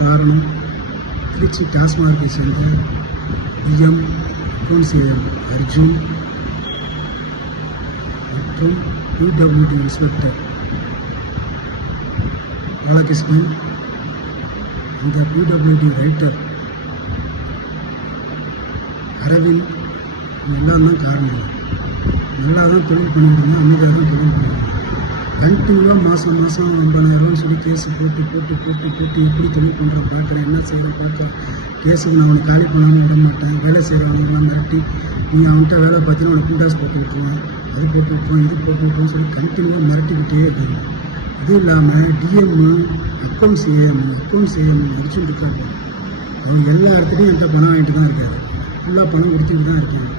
காரணம் திருச்சி டாஸ்மார்க்கை சேர்ந்த PM councillor Arjun மற்றும் பிடபிள்யூடி இன்ஸ்பெக்டர் பாலகிருஷ்ணன், இந்த பிடபிள்யூடி ரைட்டர் அரவிந்த், எல்லாம் தான் காரணம். நல்லா தான் தொழில் பண்ணிவிடுங்க, அமைதியாக தான் தொழில் பண்ணுவாங்க. கண்டினியூவாக மாதம் 50,000 சொல்லி கேஸு போட்டு எப்படி தொழில் பண்ணுற பார்க்குறேன், என்ன செய்கிற கொடுக்க கேஸுக்கு நான் அவனை காலி பண்ணாமல் விட மாட்டேன். வேலை செய்கிறவங்கலாம் மிரட்டி நீங்கள் அவன்கிட்ட வேலை பார்த்தீங்கன்னா அவனுக்கு கூட்டாஸ் போட்டு விட்டுருவேன், அது போட்டு விட்டுருவோம், இது போட்டு விட்டுருவோம் சொல்லி கண்டினியூவாக மிரட்டிக்கிட்டே இருக்காங்க. இதுவும் இல்லாமல் டிஎம்மு அக்கௌண்ட்ஸ் ஏஎம் முடிச்சுட்டு இருக்காங்க. அவங்க எல்லா இடத்துலையும் என்கிட்ட பணம் வாங்கிட்டு தான் இருக்காரு. ஃபுல்லாக பணம் கொடுத்துட்டு தான் இருக்காங்க.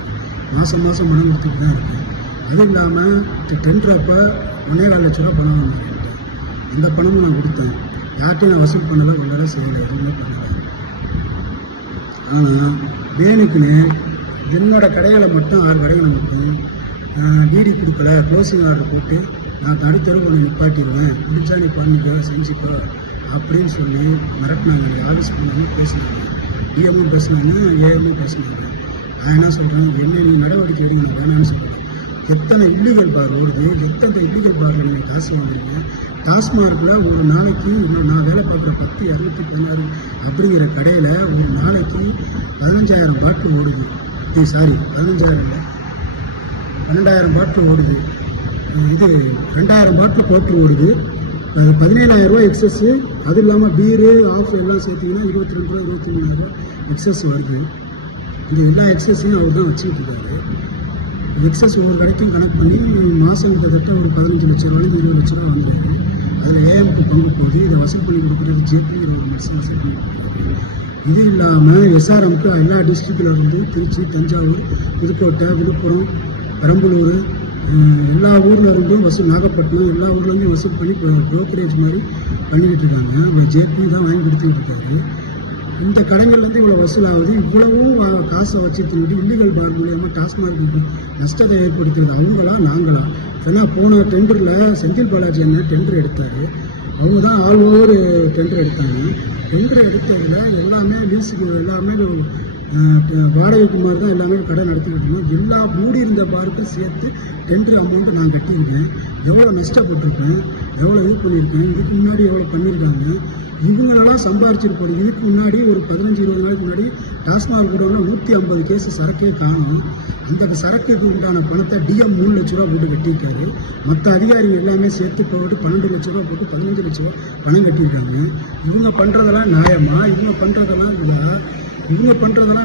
மாதம் பணம் கொடுத்துட்டு தான் இருக்கேன். அதுவும் இல்லாமல் டெண்டரப்போ 1.25 லட்ச ரூபா பணம் வாங்கிட்டேன். அந்த பணமும் நான் கொடுத்தேன். யார்கிட்டையும் நான் வசூல் பண்ணலை, வேலை செய்யலை, எதுவுமே பண்ணலை. ஆனால் வேணுக்குன்னு என்னோடய கடைகளை மட்டும் 6 கடைகளை மட்டும் டிடி கொடுக்கல, க்ளோசிங் ஆர்டர் போட்டு நான் தடுத்தரவு ஒன்று நிப்பாட்டிடுவேன், பிடிச்சா நீ பண்ணிக்கோ செஞ்சுக்கோ அப்படின்னு சொல்லி மிரட்டினாங்க. ஆஃபீஸ் பண்ணாங்க, பேசினாங்க. டிஎம்மும் பேசினாங்க, ஏஎம்மும் பேசினாங்க. நான் என்ன சொல்கிறேன், என்ன நீ நடவடிக்கை எடுங்க, நான் வேணான்னு சொல்கிறேன். எத்தனை இல்லீகல் பார் ஓடுது, எத்தனை இல்லீகல் பாரில் நீங்கள் காசு வாங்குறீங்க. டாஸ்மார்க்கில் ஒரு நாளைக்கு நான் வேலை பார்க்குற 10,216 அப்படிங்கிற கடையில் ஒரு நாளைக்கு 15,000 பாட்டில் ஓடுது. 12,000 பாட்டில் ஓடுது. இது 2,000 பாட்டில் போட்டு ஓடுது. 17,000 ரூபா எக்ஸஸ்ஸு. அது இல்லாமல் பீரு ஆஃப் எல்லாம் சேர்த்திங்கன்னா 22 ரூபா 23,000 ரூபா எக்ஸஸ் வருது. இந்த எல்லா எக்ஸஸையும் அவர் தான் வச்சுக்கிட்டு இருக்காரு. எக்ஸஸ் ஒவ்வொரு கடைக்கும் கணக்கு பண்ணி மாதம் கிட்டத்தட்ட ஒரு 15 லட்ச ரூபாய் 20 லட்ச ரூபா வந்துருக்கு. அதில் ஏஎம்க்கு பங்கு போகுது. இதை வசூல் பண்ணி கொடுக்குறது ஜேபிங்கிற ஒரு வசூல் பண்ணி கொடுக்குறது. இது இல்லாமல் எஸ்ஆர்எம்க்கு எல்லா டிஸ்ட்ரிக்டில் வந்து திருச்சி, தஞ்சாவூர், புதுக்கோட்டை, விழுப்புரம், பெரம்பலூர், எல்லா ஊரில் இருந்தும் வசூல், நாகப்பட்டினம், எல்லா ஊர்லேருந்தும் வசூல் பண்ணி ப்ரோக்கரேஜ் மாதிரி பண்ணிக்கிட்டு இருக்காங்க. ஒரு ஜேபி தான் வாங்கி கொடுத்துக்கிட்டு இருக்காரு. இந்த கடைகள்லேருந்து இவ்வளோ வசூலாகுது. இவ்வளவும் காசை வச்சுட்டு இல்லீகல் பார் மூலமாக டாஸ்மார்க்கு நஷ்டத்தை ஏற்படுத்துறது அவங்களா நாங்களா? ஏன்னா போன டெண்டரில் செந்தில் பாலாஜி என்ன டெண்டர் எடுத்தார். அவங்க தான் ஆல் ஓவர் டெண்டர் எடுத்தாங்க. டெண்டர் எடுத்ததில் எல்லாமே லீஸுக்கு எல்லாமே வாடகைக்கு மாதிரி தான் எல்லாமே கடை நடத்திக்கிட்டு இருந்தோம். எல்லா மூடி இருந்த பாருக்கும் சேர்த்து டெண்டர் அமௌண்ட் நான் கட்டியிருக்கேன். எவ்வளோ நஷ்டப்பட்டிருக்கேன், எவ்வளோ இது பண்ணியிருக்கேன், இதுக்கு முன்னாடி எவ்வளோ பண்ணியிருக்காங்க. இவங்களெல்லாம் சம்பாரிச்சிருப்பாங்க. இதுக்கு முன்னாடி ஒரு 15-20 நாளைக்கு முன்னாடி டாஸ்மாக் கூட 150 கேஸ் சரக்கே காணும். அந்த சரக்குக்கு உண்டான பணத்தை டிஎம் 3 லட்ச ரூபா போட்டு கட்டியிருக்காரு. மற்ற அதிகாரிகள் எல்லாமே சேர்த்து போட்டு 12 லட்ச ரூபா போட்டு 15 லட்ச ரூபா பணம் கட்டியிருக்காங்க. இவங்க பண்ணுறதெல்லாம் நியாயமா? இவங்க பண்ணுறதெல்லாம்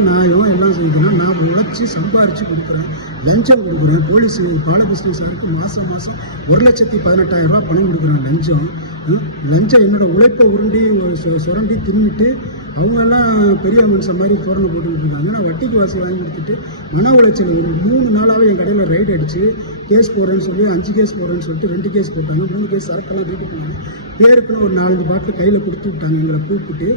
நியாயம். எல்லாம் செய்யணும். நான் உழைச்சி சம்பாரித்து கொடுக்குறேன், லஞ்சம் கொடுக்குறேன். போலீஸ் பாலகிருஷ்ணன் சாருக்கு மாதம் 1,18,000 ரூபா பணம் கொடுக்குறேன் லஞ்சம். என்னோட உழைப்பை உருண்டி சுரண்டி தின்னுட்டு அவங்கெல்லாம் பெரிய மனுஷன் மாதிரி தோரணை போட்டுக்கிட்டு இருக்காங்க. நான் வட்டிக்கு வாசி வாங்கி கொடுத்துட்டு மன உளைச்சல் ஒரு 3 நாளாகவே என் கடையில் ரைடு அடித்து கேஸ் போடுறேன்னு சொல்லி 5 கேஸ் போடுறேன்னு சொல்லிட்டு 2 கேஸ் போட்டாங்க. 3 கேஸ் சரக்கெல்லாம் வீட்டு போனாங்க. பேருக்குன்னு ஒரு 4 பாட்டில் கையில் கொடுத்து விட்டாங்க எங்களை கூப்பிட்டு.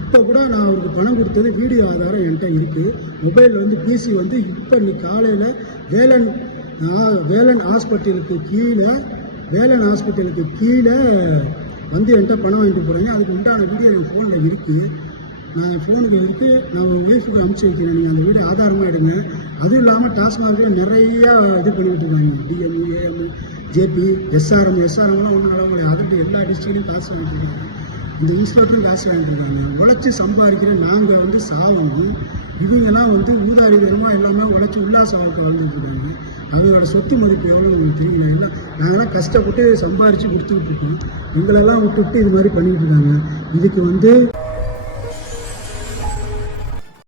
இப்போ கூட நான் அவருக்கு பணம் கொடுத்தது வீடியோ ஆதாரம் என்கிட்ட இருக்குது. மொபைலில் வந்து பிசி வந்து இப்போ நீ காலையில் வேலன் ஹாஸ்பிட்டலுக்கு கீழே வந்து என்கிட்ட பணம் வாங்கிட்டு போகிறீங்க. அதுக்கு உண்டான வீடியோ என் ஃபோனில் இருக்குது. நான் என் ஃபோனுக்கு இருக்குது. நான் உங்கள் ஒய்ஃபுக்கு அனுப்பிச்சி வைக்கிறேன். நீங்கள் அந்த வீடியோ ஆதாரமாக எடுங்க. அதுவும் இல்லாமல் டாஸ்மாகில் நிறையா இது பண்ணிக்கிட்டு இருக்காங்க. டிஎம்இ, ஏஎம்இ, ஜேபி, எஸ்ஆர்எம்லாம் ஒன்றும் அளவு அதற்கு எல்லா டிஸ்ட்ரிக்ட்லையும் காசு வாங்கிட்டு இருக்காங்க. இந்த இன்ஸ்பெக்டரும் காசு வாங்கிட்டு இருக்காங்க. உழைச்சி சம்பாதிக்கிற நாங்கள் வந்து சாவணும். இவங்கெல்லாம் வந்து ஊதாரிகரமாக எல்லாமே உழைச்சி உல்லாச வாழ்க்கை வாழ்ந்துட்டு இருக்காங்க. அவங்களோட சொத்து மதிப்பு எவ்வளோ உங்களுக்கு தெரியல. எல்லாம் நாங்கள்லாம் கஷ்டப்பட்டு சம்பாரித்து கொடுத்துக்கிட்டு இருக்கோம். எங்களெல்லாம் விட்டுவிட்டு இது மாதிரி பண்ணிக்கிட்டு இருக்காங்க. இதுக்கு வந்து